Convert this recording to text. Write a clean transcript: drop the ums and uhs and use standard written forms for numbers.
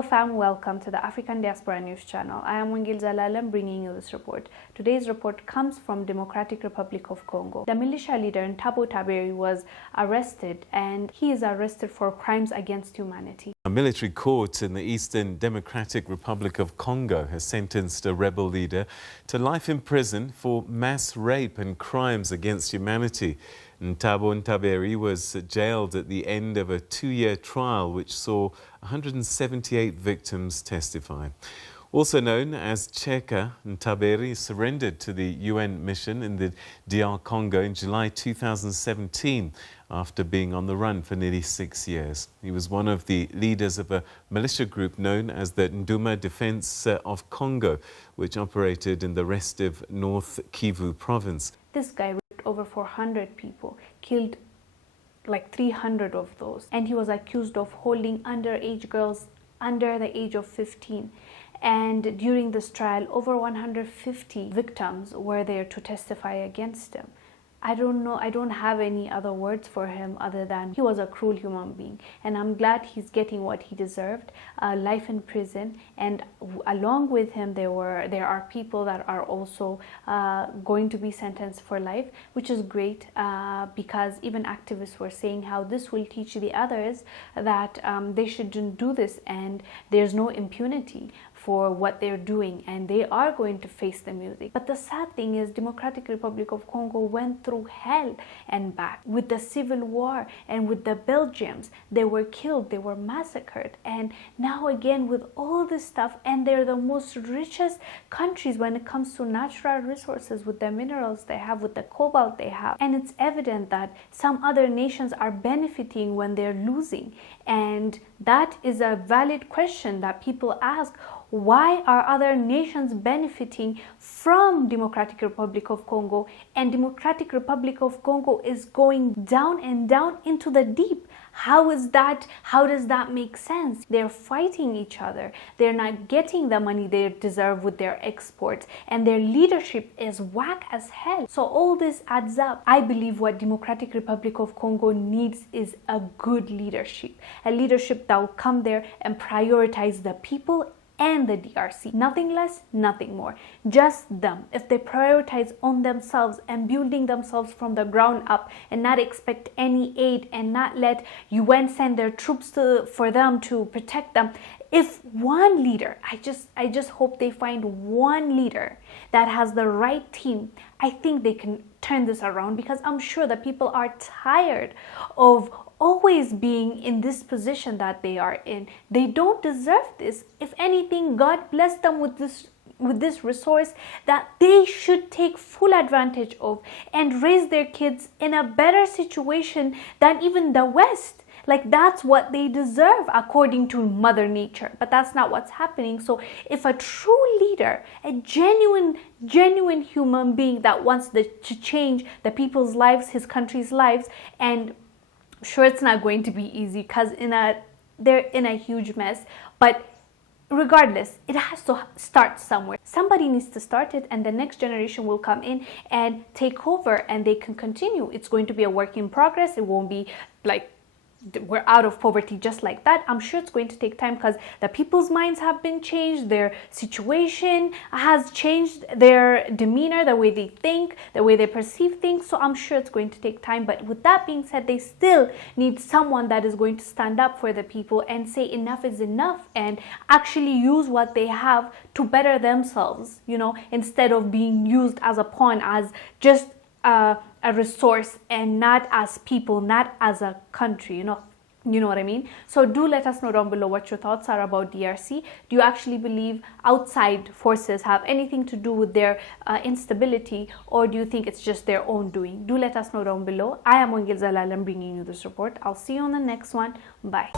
Hello fam, welcome to the African Diaspora News Channel. I am Wongel Zelalem bringing you this report. Today's report comes from Democratic Republic of Congo. The militia leader Tubebuddy was arrested, and he is arrested for crimes against humanity. A military court in the Eastern Democratic Republic of Congo has sentenced a rebel leader to life in prison for mass rape and crimes against humanity. Tubebuddy was jailed at the end of a 2-year trial which saw 178 victims testify. Also known as Cheka, Tubebuddy surrendered to the UN mission in the DR Congo in July 2017 after being on the run for nearly 6 years. He was one of the leaders of a militia group known as the Nduma Defense of Congo, which operated in the rest of North Kivu province. This guy raped over 400 people, killed like 300 of those, and he was accused of holding underage girls under the age of 15. And during this trial, over 150 victims were there to testify against him. I don't know, I don't have any other words for him other than he was a cruel human being. And I'm glad he's getting what he deserved, life in prison. And along with him, there are people that are also going to be sentenced for life, which is great because even activists were saying how this will teach the others that they shouldn't do this and there's no impunity for what they're doing, and they are going to face the music. But the sad thing is Democratic Republic of Congo went through hell and back with the civil war, and with the Belgians, they were killed, they were massacred, and now again with all this stuff, and they're the most richest countries when it comes to natural resources, with the minerals they have, with the cobalt they have. And it's evident that some other nations are benefiting when they're losing, and that is a valid question that people ask. Why are other nations benefiting from Democratic Republic of Congo, and Democratic Republic of Congo is going down and down into the deep? How is that? How does that make sense? They're fighting each other. They're not getting the money they deserve with their exports, and their leadership is whack as hell. So all this adds up. I believe what Democratic Republic of Congo needs is a good leadership, a leadership that will come there and prioritize the people and the DRC. Nothing less, nothing more. Just them. If they prioritize on themselves and building themselves from the ground up, and not expect any aid, and not let UN send their troops for them to protect them. If one leader, I just hope they find one leader that has the right team, I think they can turn this around, because I'm sure that people are tired of always being in this position that they are in. They don't deserve this. If anything, God bless them with this resource that they should take full advantage of and raise their kids in a better situation than even the West. Like, that's what they deserve according to Mother Nature, but that's not what's happening. So if a true leader, a genuine human being that wants to change the people's lives, his country's lives, and I'm sure it's not going to be easy because they're in a huge mess, but regardless, it has to start somewhere. Somebody needs to start it, and the next generation will come in and take over, and they can continue. It's going to be a work in progress. It won't be like we're out of poverty just like that. I'm sure it's going to take time because the people's minds have been changed, their situation has changed, their demeanor, the way they think, the way they perceive things. So I'm sure it's going to take time. But with that being said, they still need someone that is going to stand up for the people and say enough is enough, and actually use what they have to better themselves, you know, instead of being used as a pawn, as just a resource, and not as people, not as a country, you know what I mean? So do let us know down below what your thoughts are about DRC. Do you actually believe outside forces have anything to do with their instability, or do you think it's just their own doing? Do let us know down below. I am Wongel Zelalem bringing you this report. I'll see you on the next one. Bye.